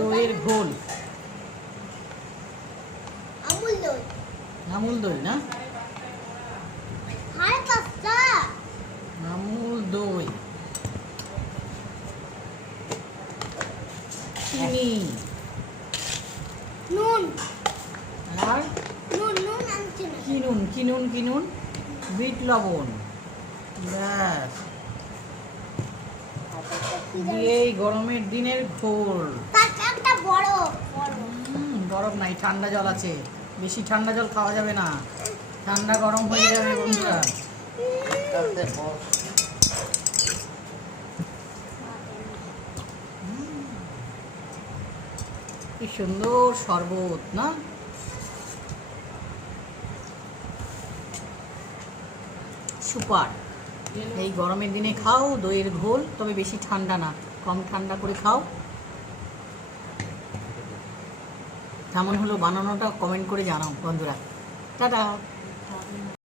দইয়ের ঘোল। আমুল দই। আমুল দই না, হাই পাস্তা। আমুল দই, চিনি, নুন। আর নুন আনছি না। কিনুন, বিট লবণ, ব্যাস দিয়ে এই গরমের দিনের ঘোল। একটা বড় বরফ নাই, ঠান্ডা জল আছে। বেশি ঠান্ডা জল খাওয়া যাবে না, ঠান্ডা গরম হয়ে যাবে বন্ধুরা। কি সুন্দর শরবত না, সুপার। এই গরমের দিনে খাও দইয়ের ঘোল, তবে বেশি ঠান্ডা না, কম ঠান্ডা করে খাও। কেমন হলো বানানোটা কমেন্ট করে জানাও বন্ধুরা। টাটা।